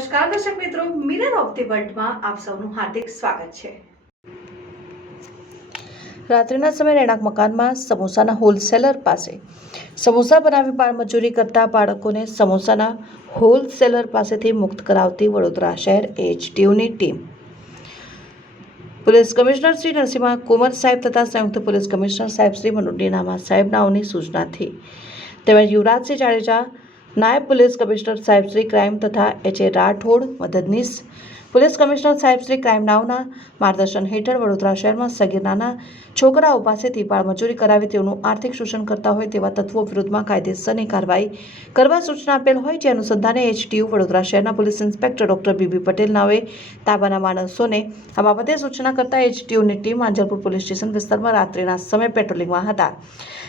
નમસ્કાર, દર્શક મિત્રો. મિરર ઓફ ધી વર્લ્ડમાં આપ સૌનું હાર્દિક સ્વાગત છે. રાત્રિના સમયે રહેણાંક મકાનમાં સમોસાના હોલસેલર પાસે. સમોસા બનાવી બાળમજૂરી કરતા બાળકોને સમોસાના હોલસેલર પાસેથી મુક્ત કરાવતી વડોદરા શહેર એચટીયુની team. Police commissioner Shri Narsinh Kunwar સાહેબ તથા સંયુક્ત પોલીસ કમિશનર સાહેબ શ્રી મનુડીનામા સાહેબનાઓની સૂચનાથી તેમજ યુવરાજસિંહ જાડેજા નાયબ પોલીસ કમિશનર સાહેબ શ્રી ક્રાઇમ તથા એચ એ રાઠોડ મદદનીશ પોલીસ કમિશનર સાહેબ શ્રી ક્રાઇમ નાવના માર્ગદર્શન હેઠળ વડોદરા શહેરમાં સગીર નાના છોકરાઓ પાસેથી બાળમજૂરી કરાવી તેઓનું આર્થિક શોષણ કરતા હોય તેવા તત્વો વિરુદ્ધમાં કાયદેસરની કાર્યવાહી કરવા સૂચના આપેલ હોય જે અનુસંધાને એચટીયુ વડોદરા શહેરના police inspector doctor B B Patel નાવે તાબાના માણસોને આ બાબતે સૂચના કરતા એચટીયુની ટીમ આંજલપુર પોલીસ સ્ટેશન વિસ્તારમાં રાત્રિના સમયે પેટ્રોલિંગમાં હતા.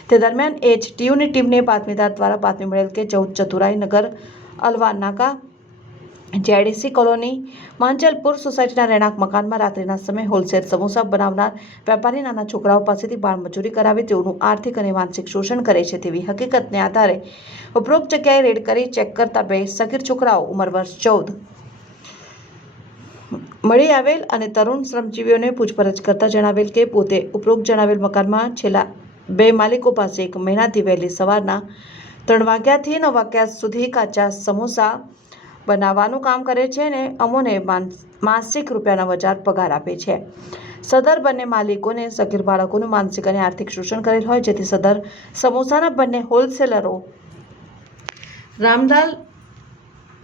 તે દરમિયાન એચટીયુની ટીમને બાતમીદાર દ્વારા બાતમી મળેલ કે ચૌદ ચતુરાઈ નગર અલવા નાકા જેડીસી કોલોની માંચલપુર સોસાયટીના રહેણાંક મકાનમાં રાત્રિના સમયે હોલસેલ સમોસા બનાવનાર વેપારી નાના છોકરાઓ પાસેથી બાળમજૂરી કરાવી તેઓનું આર્થિક અને માનસિક શોષણ કરે છે. તેવી હકીકતને આધારે ઉપરોક્ત જગ્યાએ રેડ કરી ચેક કરતા બે સગીર છોકરાઓ ઉંમર વર્ષ ચૌદ મળી આવેલ અને તરુણ શ્રમજીવીઓને પૂછપરછ કરતા જણાવેલ કે પોતે ઉપરોક્ત જણાવેલ મકાનમાં છેલ્લા બે માલિકો પાસે એક મહિનાથી વહેલી સવારના ત્રણ વાગ્યાથી નવ વાગ્યા સુધી કાચા સમોસા બનાવવાનું કામ કરે છે અને અમોને માન- માસિક રૂપિયા નવ પગાર આપે છે. સદર બંને માલિકોને, સગીર બાળકોનું માનસિક અને આર્થિક શોષણ કરેલ હોય, જેથી સદર સમોસાના બંને હોલસેલરો રામલાલ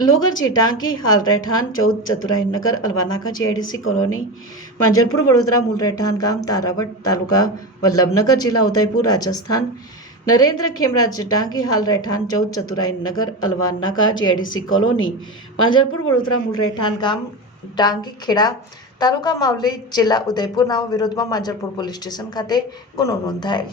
લોગરજી, ટાંકી, હાલ રહેઠાણ, ચૌદ ચતુરાઈ નગર અલવાનાકા જીઆઈડીસી કોલોની, માંજલપુર, વડોદરા, મૂળ રહેઠાણ ગામ તારાવટ તાલુકા, વલ્લભનગર, જિલ્લા ઉદયપુર, રાજસ્થાન નરેન્દ્ર ખેમરાજ ટાંકી હાલ રહેઠાણ ચૌદ ચતુરાઈ નગર અલવાનાકા જીઆઈડીસી કોલોની માંજલપુર વડોદરા, મૂળ રહેઠાણ ગામ ડાંગી ખેડા તાલુકા માવલી, જિલ્લા ઉદયપુરના વિરોધમાં માંજલપુર પોલીસ સ્ટેશન ખાતે ગુનો નોંધાયેલ.